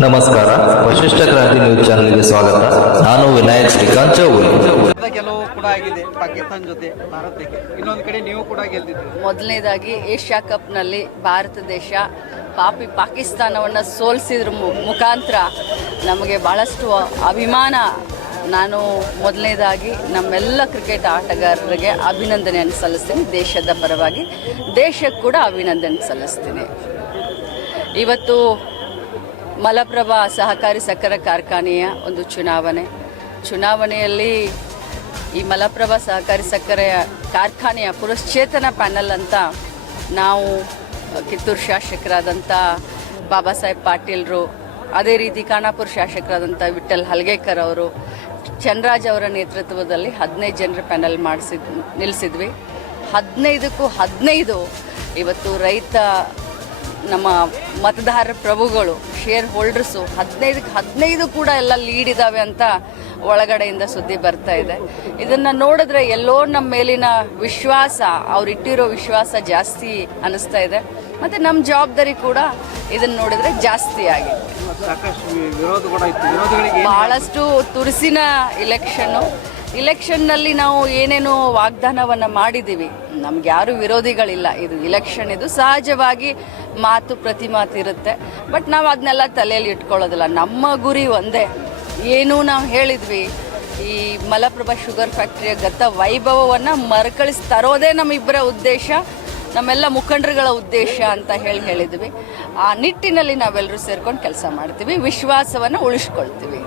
ನಮಸ್ಕಾರ ವಶಿಷ್ಠ ಕ್ರಾಂತಿ ನ್ಯೂಸ್ ಚಾನೆಲ್ಗೆ ಸ್ವಾಗತ. ನಾನು ವಿನಾಯಕ್ ಶ್ರೀಕಾಂತ್ ಕಳೆದ ಗೆಲುವು ಕೂಡ ಆಗಿದೆ ಪಾಕಿಸ್ತಾನ ಜೊತೆ ಭಾರತಕ್ಕೆ. ಇನ್ನೊಂದು ಕಡೆ ನೀವು ಕೂಡ ಗೆಲ್ದಿದ್ದೀರಿ ಮೊದಲನೇದಾಗಿ ಏಷ್ಯಾ ಕಪ್ನಲ್ಲಿ ಭಾರತ ದೇಶ ಪಾಪಿ ಪಾಕಿಸ್ತಾನವನ್ನು ಸೋಲಿಸಿದ್ರ ಮು- ಮುಖಾಂತರ ನಮಗೆ ಬಹಳಷ್ಟು ಅಭಿಮಾನ. ನಾನು ಮೊದಲನೇದಾಗಿ ನಮ್ಮೆಲ್ಲ ಕ್ರಿಕೆಟ್ ಆಟಗಾರರಿಗೆ ಅಭಿನಂದನೆಯನ್ನು ಸಲ್ಲಿಸ್ತೀನಿ. ದೇಶದ ಪರವಾಗಿ ದೇಶಕ್ಕೆ ಕೂಡ ಅಭಿನಂದನೆ ಸಲ್ಲಿಸ್ತೀನಿ. ಇವತ್ತು ಮಲಪ್ರಭಾ ಸಹಕಾರಿ ಸಕ್ಕರೆ ಕಾರ್ಖಾನೆಯ ಒಂದು ಚುನಾವಣೆ. ಚುನಾವಣೆಯಲ್ಲಿ ಈ ಮಲಪ್ರಭಾ ಸಹಕಾರಿ ಸಕ್ಕರೆಯ ಕಾರ್ಖಾನೆಯ ಪುರಶ್ಚೇತನ ಪ್ಯಾನಲ್ ಅಂತ ನಾವು ಕಿತ್ತೂರು ಶಾಸಕರಾದಂಥ ಬಾಬಾ ಸಾಹೇಬ್ ಪಾಟೀಲ್ರು, ಅದೇ ರೀತಿ ಖಾನಾಪುರ ಶಾಸಕರಾದಂಥ ವಿಠಲ್ ಹಲ್ಗೇಕರ್ ಅವರು ಚನ್ರಾಜ್ ಅವರ ನೇತೃತ್ವದಲ್ಲಿ ಹದಿನೈದು ಜನರ ಪ್ಯಾನಲ್ ಮಾಡಿಸಿದ್ ನಿಲ್ಲಿಸಿದ್ವಿ ಹದಿನೈದಕ್ಕೂ ಹದಿನೈದು ಇವತ್ತು ರೈತ ನಮ್ಮ ಮತದಾರ ಪ್ರಭುಗಳು ಶೇರ್ ಹೋಲ್ಡರ್ಸು ಹದಿನೈದಕ್ಕೆ ಹದಿನೈದು ಕೂಡ ಎಲ್ಲ ಲೀಡ್ ಇದ್ದಾವೆ ಅಂತ ಒಳಗಡೆಯಿಂದ ಸುದ್ದಿ ಬರ್ತಾ ಇದೆ. ಇದನ್ನು ನೋಡಿದ್ರೆ ಎಲ್ಲೋ ನಮ್ಮ ಮೇಲಿನ ವಿಶ್ವಾಸ ಅವ್ರು ಇಟ್ಟಿರೋ ವಿಶ್ವಾಸ ಜಾಸ್ತಿ ಅನಿಸ್ತಾ ಇದೆ. ಮತ್ತು ನಮ್ಮ ಜವಾಬ್ದಾರಿ ಕೂಡ ಇದನ್ನು ನೋಡಿದ್ರೆ ಜಾಸ್ತಿ ಆಗಿದೆ. ಬಹಳಷ್ಟು ತುರುಸಿನ ಇಲೆಕ್ಷನ್ನು ಇಲೆಕ್ಷನ್ನಲ್ಲಿ ನಾವು ಏನೇನು ವಾಗ್ದಾನವನ್ನು ಮಾಡಿದ್ದೀವಿ. ನಮ್ಗೆ ಯಾರು ವಿರೋಧಿಗಳಿಲ್ಲ. ಇದು ಇಲೆಕ್ಷನ್, ಇದು ಸಹಜವಾಗಿ ಮಾತು ಪ್ರತಿ ಮಾತು ಇರುತ್ತೆ ಬಟ್ ನಾವು ಅದನ್ನೆಲ್ಲ ತಲೆಯಲ್ಲಿ ಇಟ್ಕೊಳ್ಳೋದಿಲ್ಲ. ನಮ್ಮ ಗುರಿ ಒಂದೇ. ಏನು ನಾವು ಹೇಳಿದ್ವಿ, ಈ ಮಲಪ್ರಭಾ ಶುಗರ್ ಫ್ಯಾಕ್ಟ್ರಿಯ ಗತ ವೈಭವವನ್ನು ಮರುಕಳಿಸಿ ತರೋದೇ ನಮ್ಮಿಬ್ಬರ ಉದ್ದೇಶ, ನಮ್ಮೆಲ್ಲ ಮುಖಂಡರುಗಳ ಉದ್ದೇಶ ಅಂತ ಹೇಳಿ ಹೇಳಿದ್ವಿ. ಆ ನಿಟ್ಟಿನಲ್ಲಿ ನಾವೆಲ್ಲರೂ ಸೇರ್ಕೊಂಡು ಕೆಲಸ ಮಾಡ್ತೀವಿ. ವಿಶ್ವಾಸವನ್ನು ಉಳಿಸ್ಕೊಳ್ತೀವಿ.